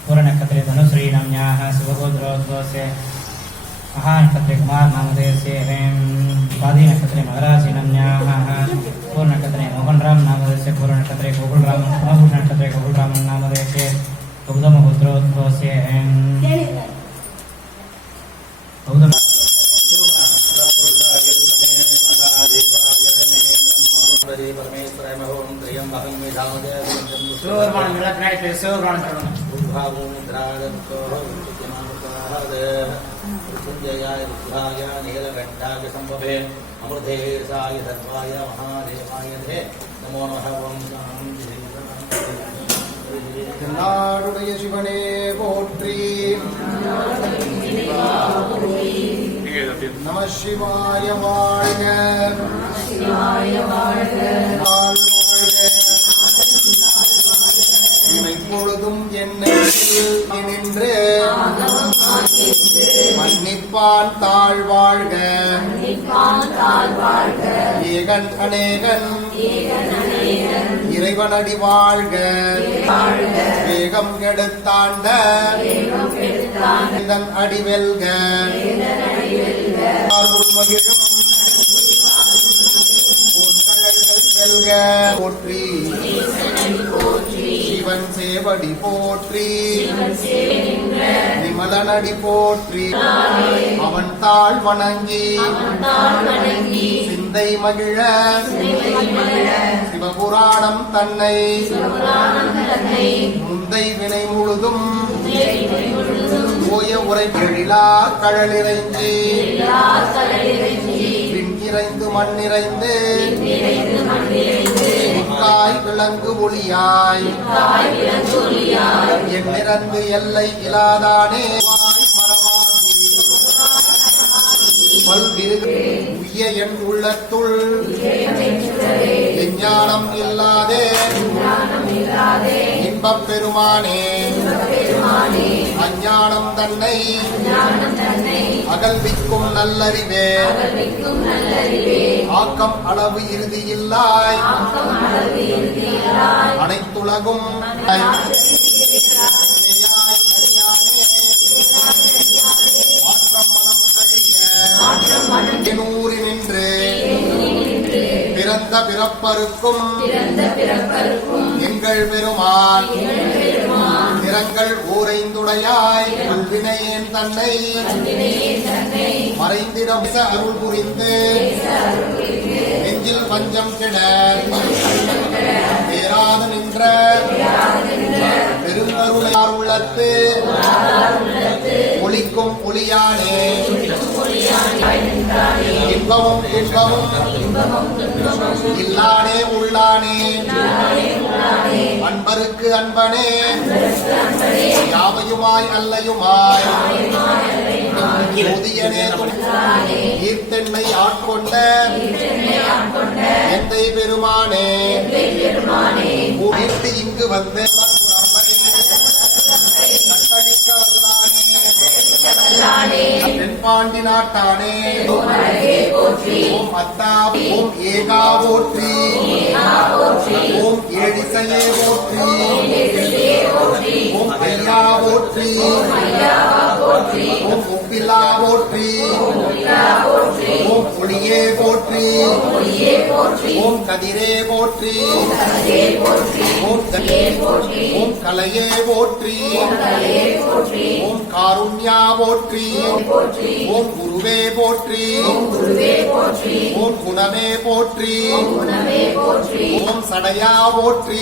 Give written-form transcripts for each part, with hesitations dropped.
पूर्णनक्षत्रे धनुश्रीनम्याः शुभगोत्रोद्भवस्य महानक्षत्रे कुमार नामधेयस्य स्वाधीनक्षत्रे महराजीनम्याः पूर्णनक्षत्रे मोहनराम नामधेयस्य पूर्णनक्षत्रे गोकुलराम नक्षत्रे गोकुलरामन नामधेयस्य गौतमगोत्रोद्भवस्य गौतम नमो नाडुடைய சிவனே போற்றி நம சிவாய வாழ்க பொழுதும் என்னை நின்று மன்னிப்பான் தாழ்வாழ்க ஏகன் அநேகன் இறைவனடி வாழ்க வேகம் கெடுத்தாண்ட இதன் அடிவெல்க மகிழும் வெல்க போற்றி சிவன் சேவடி போற்றி நிமலனடி போற்றி அவன் தாழ் வணங்கி சிந்தை மகிழ சிவபுராணம் தன்னை முந்தை வினை முழுதும் ஓய உரை எழிலா கழலிறைஞ்சி விண்கிறைந்து மண்ணிறைந்து காய் விளங்கு ஒளியாய் எண்ணிறந்து எல்லை இலாதானே பல்விருகு உய்ய என் உள்ளத்துள் விஞ்ஞானம் இல்லாதே இன்பப் பெருமானே அஞ்ஞானம் தன்னை அகல்விக்கும் நல்லறிவே ஆக்கம் அளவு இறுதியில்லாய் அனைத்துலகும் நின்று பிறந்த பிறப்பருக்கும் எங்கள் பெருமான் நிறங்கள் ஊரைந்துடையாய் அன்பினையேன் தன்னை மறைந்திடம் அருள் புரிந்து நெஞ்சில் பஞ்சம் கெட பேராது நின்ற பெருங்கருளார் உள்ளத்து ஒளிக்கும் ஒளியானே இன்பமும் இன்பமும் இல்லானே உள்ளானே அன்பருக்கு அன்பனே யாவையுமாய் அல்லையுமாய் ஜோதியனே ஈர்த்தென்னை ஆட்கொண்ட எந்தை பெருமானே வீட்டு இங்கு வந்து தென்பாண்டி நாட்டானே ஓம் அத்தா ஓம் ஏகா போற்றி ஓம் ஏழிசையே போற்றி ஓம் ஐயா போற்றி ஓம் ஒப்பிலா போற்றி ஓம் ஒளியே போற்றி ஓம் கதிரே போற்றி ஓம் ஓம் கலையே போற்றி ஓம் காருண்யா போற்றி ஓம் குருவே போற்றி ஓம் குணமே போற்றி ஓம் சடையா போற்றி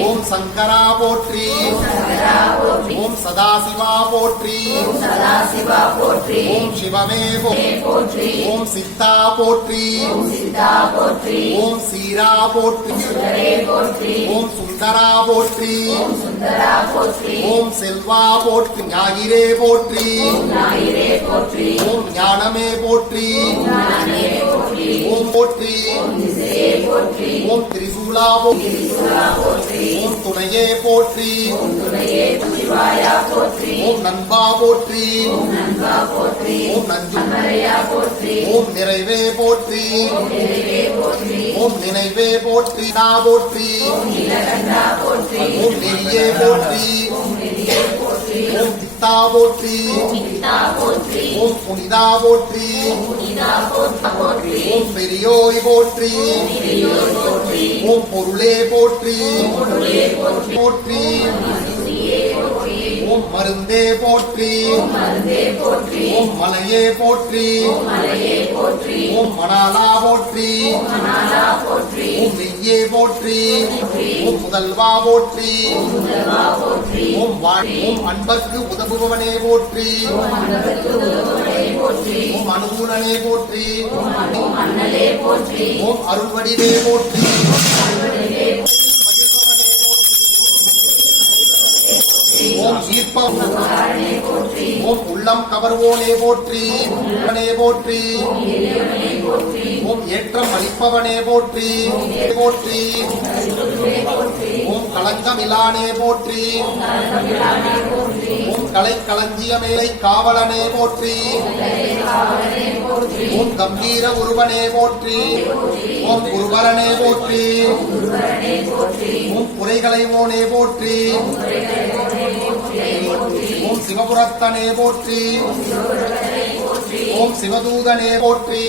ஓம் சங்கரா போற்றி ஓம் சதாசிவா போற்றி ஓம் சிவமே போற்றி ஓம் சித்தா போற்றி ஓம் சீரா போற்றி ஓம் சுந்தரா போற்றி ஓம் செல்வா போற்றி ஞாயிறே போற்றி ஓம் ஞானமே போற்றி ஓம் போற்றி ஓம் திரிசூலா போற்றி ஓம் துணையே போற்றி ஓம் நண்பா போற்றி ஓம் நஞ்சு ஓம் நிறைவே போற்றி ஓம் நினைவே போற்றி நா போற்றி ஓம் நெறியே போற்றி ஓம் சித்தா போற்றி ஓம் புனிதா போற்றி ஓம் பெரியோய் போற்றி ஓம் பொருளே போற்றி போற்றி ஓம் மருந்தே போற்றி ஓம் மலையே போற்றி ஓம் மணாலா போற்றி ஓம் நெய்யே போற்றி ஓம் முதல்வா போற்றி ஓம் ஓம் அன்பர்க்கு உதவுபவனே போற்றி ஓம் அனுகூலனே போற்றி ஓம் அருள்வடிவே போற்றி ஓம் ஈர்ப்பம் ஓம் உள்ளம் கவர்வோனே போற்றி போற்றி ஓம் ஏற்றம் அளிப்பவனே போற்றி போற்றி ஓம் களங்கமிலானே போற்றி ஓம் கலை களஞ்சியமேலை காவலனே போற்றி ஓம் கம்பீர உருவனே போற்றி ஓம் குருபரனே போற்றி ஓம் குறைகளை ஓனே போற்றி ஓம் சிவபுரத்தனே போற்றி ஓம் சிவதூதனே போற்றி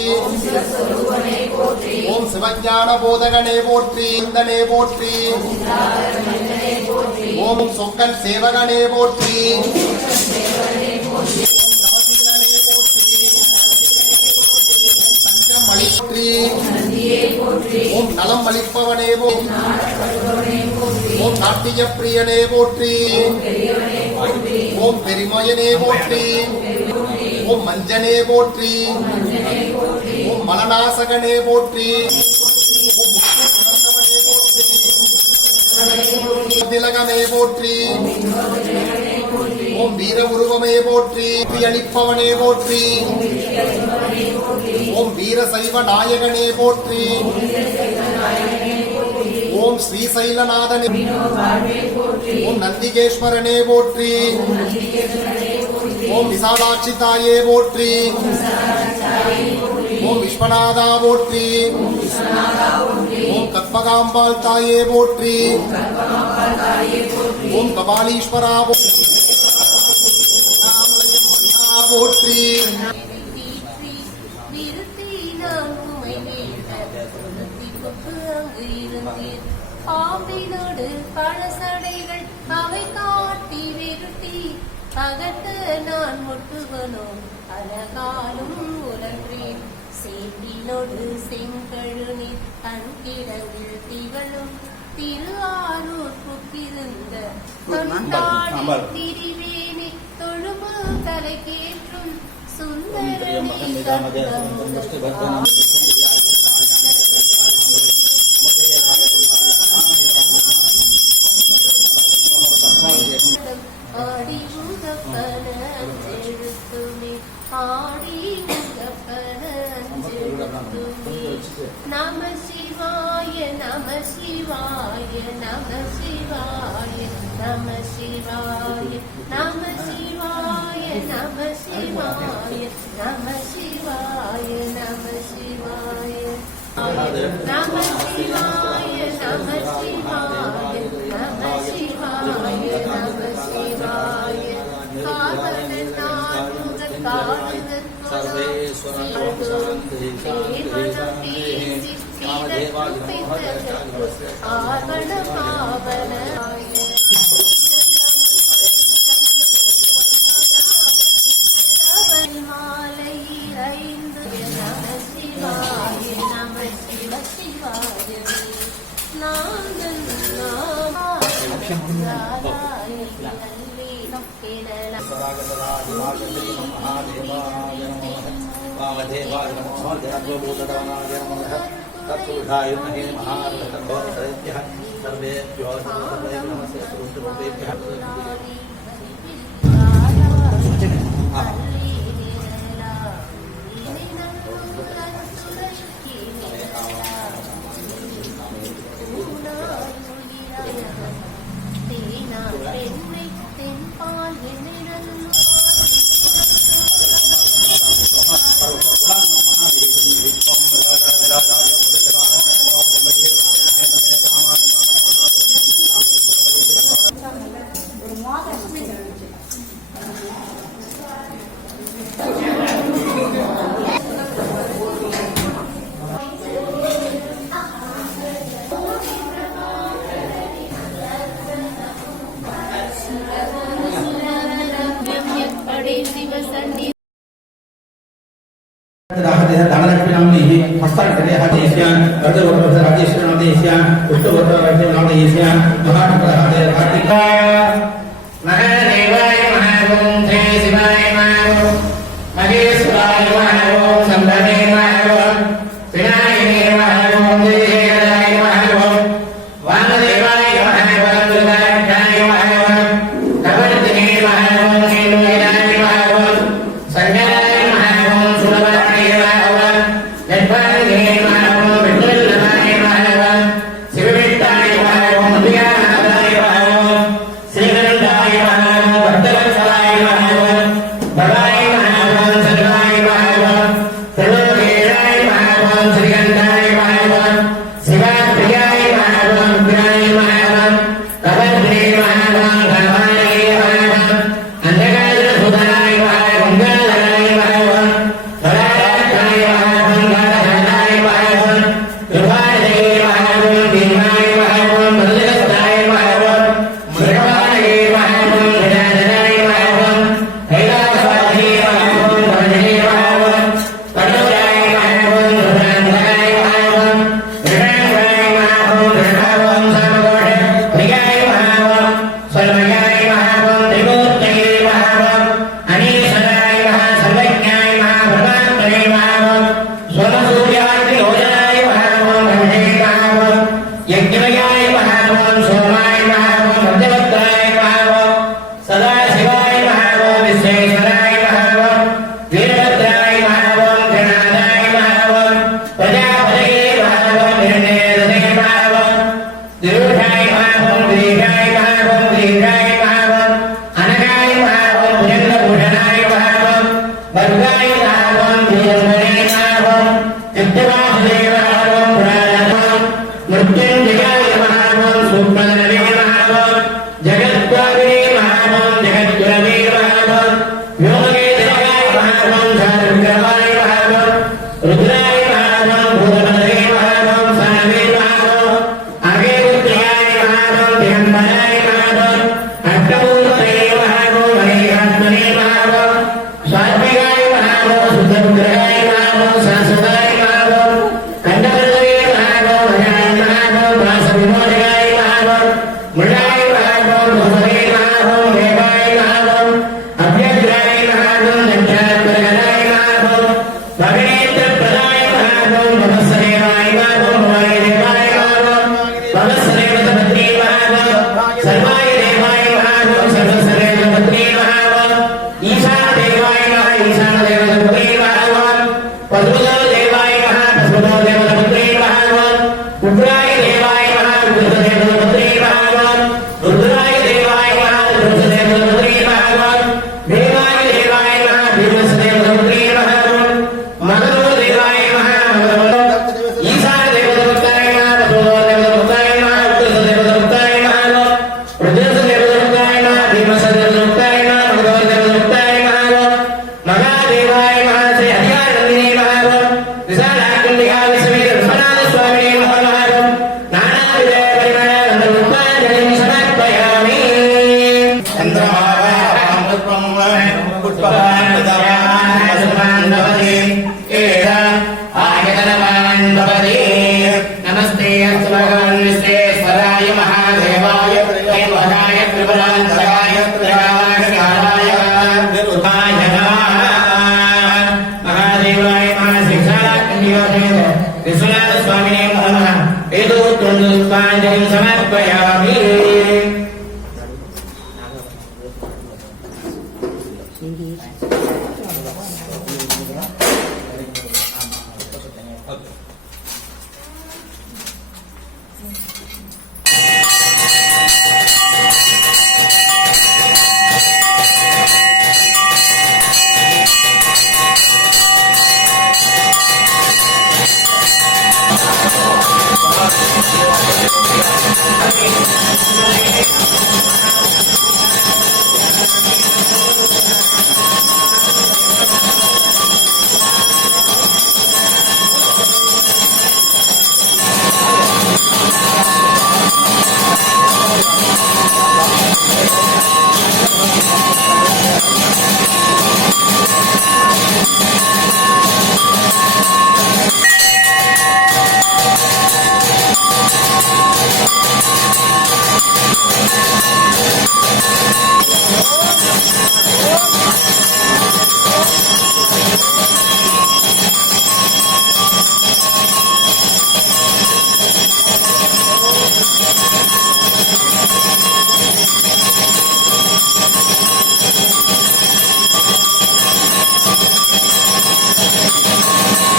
ஓம் சிவஞான போதகனே போற்றி இந்தனே போற்றி ஓம் சொக்கன் சேவகனே போற்றி ஓம் தவசீலனே போற்றி ஓம் தஞ்சம் அளிப்பற்றி ஓம் நலம் அளிப்பவனே போற்றி ஓம் நாட்டிய பிரியனே போற்றி ஓம் பெருமயனே போற்றி ஓம் மஞ்சனே போற்றி ஓம் மலநாசகனே போற்றி ஓம் முத்துணர்ந்தவனே போற்றி திலகமே போற்றி ஓம் வீர உருவமே போற்றி அளிப்பவனே போற்றி ஓம் வீர சைவ நாயகனே போற்றி ஓம் ஸ்ரீசைலநாதனே ஓம் நந்திகேஸ்வரனே போற்றி ஓம் விசாலாட்சி தாயே போற்றி ஓம் விஸ்வநாதா போற்றி ஓம் கற்பகாம்பாள் தாயே போற்றி ஓம் கபாலீஸ்வரா போற்றி பாம்பினோடு பழசடைகள் அவை காட்டி விருட்டி பகட்டு நான் முட்டுவனோ அழகாலும் உலன்றேன் சேட்டினோடு செங்கழுநீ கண்கிடங்கில் திகழும் திருவாரூர் புக்கிருந்த கொண்டாடி திரிவேணி தொழுமு தலைக்கேற்றும் சுந்தரனே கந்தமுதல் ஆடி உகப்பன அஞ்செழுத்துமே ஆடி உகப்பன அஞ்செழுத்துமே நம சிவாய நம சிவாய நம சிவாய நம சிவாய நம சிவாய நம சிவாய நம சிவாய நம சிவாய நம சிவாய நம சிவாய நம சிவாய நம சிவாய காதலனாருங்கள் காடுதற் ஆவண பாவனாய மாலை ஐந்து நம சிவாய நம சிவ சிவாய நாங்கள் वरलक्ष्मीनामधेः हस्ताक्षरेहादेश्य वर्धवर्धराजेश्वरनामधेश्य पुष्पवर्धराजेश्वरनामधेश्य महाटकराजेश्वरनामधेश्य कार्तिकाय महादेवाय महाओम श्री शिवाय महाओम महेश्वराय महाओम शंभवे महाओम विनायके महाओम देवाय महाओम वामदेवाय महाओम दुर्गाय महाओम कवर्तिने महाओम नीलमणियाय महाओम संज्ञाय महाओम सुरवाय महाओम निर्भये महाओम विठ्ठलाय महाओम शिवविट्टाय महाओम मुनियाय महाओम श्रीगणेशाय महाओम भक्तवत्सलाय महाओम भवाय महाओम सर्वाय महाओम त्रिलोकेशाय महाओम श्रीगंधाय महाओम शिवाप्रियाय महाओम विनाय महाओम कवर्तिने महाओम भवाय महाओम अंधकारसुधाय महाओम गंगाधराय महाओम धराधराय महाओम गाधराय महाओम कृपालये महाओम भीमाय महाओम मल्लिकाय महाओम मृगाय महाओम गजाधराय महाओम कैलासवासी महाओम भजने महाओम कटोराय महाओम रुद्रांगाय महाओम ऋणांगाय महाओम ऋणावं सर्वगोढ प्रियाय महाओम सर्वज्ञाय महाओम त्रिमूर्तये महाओम अनीश्वराय सर्वज्ञाय महाभ्रमात्मने महाओम सोमसूर्याग्निहोत्राय महाओम ब्रह्मणे महाओम यज्ञमयाय महाओम सोमाय महाओम मध्यवक्त्राय महाओम सदाशिवाय महाओम विश्वेश्वराय महाओम वीरभद्राय महाओम गणाधाय महाओम प्रजापतये महाओम निर्णयदे महाओम दिरुषाय महाओम वीराय महाओम वीराय महाओम अनगाय महाओम भुजंगभूषणाय महाओम भर्गाय महाओम वीरमणे महाओम चित्तवासुदेव महाओम पुराणोम मृत्युंजयाय महाओम सूक्ष्मधनवे महाओम जगद्वारे महाओम जगद्गुरवे महाओम व्योमकेतनाय महाओम सर्वविक्रमाय महाओम रुद्राय महाओम भूतपतये महाओम सानवे महाओम आगे रुद्राय महाओम दिगंबराय महाओम अष्टमूर्तये महाओम हरिहत्मने महाओम स्वात्मिकाय महाओम शुद्धविग्रहाय महाओम शाश्वताय महाओम खंडपतये महाओम अजाय महाओम वासविमोचकाय महाओम मृडाय महाओम भुवने महाओम वेदाय महाओम अभ्यग्राय महाओम दक्षात्मरगणाय महाओम भगनेत्रप्रदाय महाओम भवत्सदेवाय महाओम भवाय देवाय महाओम भवत्सदेवतपत्नी महाओम सर्वाय देवाय महाओम सर्वसदेवतपत्नी महाओम ईशानदेवाय ईशानदेवतपत्नी महाओम पद्मदेवाय पद्मदेवतपत्नी महाओम उग्राय देवाय उग्रदेवतपत्नी महाओम रुद्राय देवाय रुद्रदेवतपत्नी महाओम देवाय देवाय भीमसदेवतपत्नी महाओम मगधो देवाय ईशान देवतपत्ताय पद्मदेवतपत्ताय उग्रदेवतपत्ताय महाओम रुद्रदेवतपत्ताय भीमसदेवतपत्ताय मगधो देवतपत्ताय महाओम महादेवाय महासे हरिहरनंदिने महाओम विशालाकुंडिका विश्वेश विश्वनाथ स्वामिने महाओम नानाविध परिमళ समर्पयामि नमस्ते अस्तु भगवान् विश्वेश्वराय महादेवाय कैवलाय त्रिपुरान्तकाय त्रिकालाय निरुद्धाय नमः महादेवाय महाशिक्षाकुण्डिका विश्वनाथ स्वामिने नमः वेदोत्तरपुष्पाञ्जलिं समर्पयामि Okay.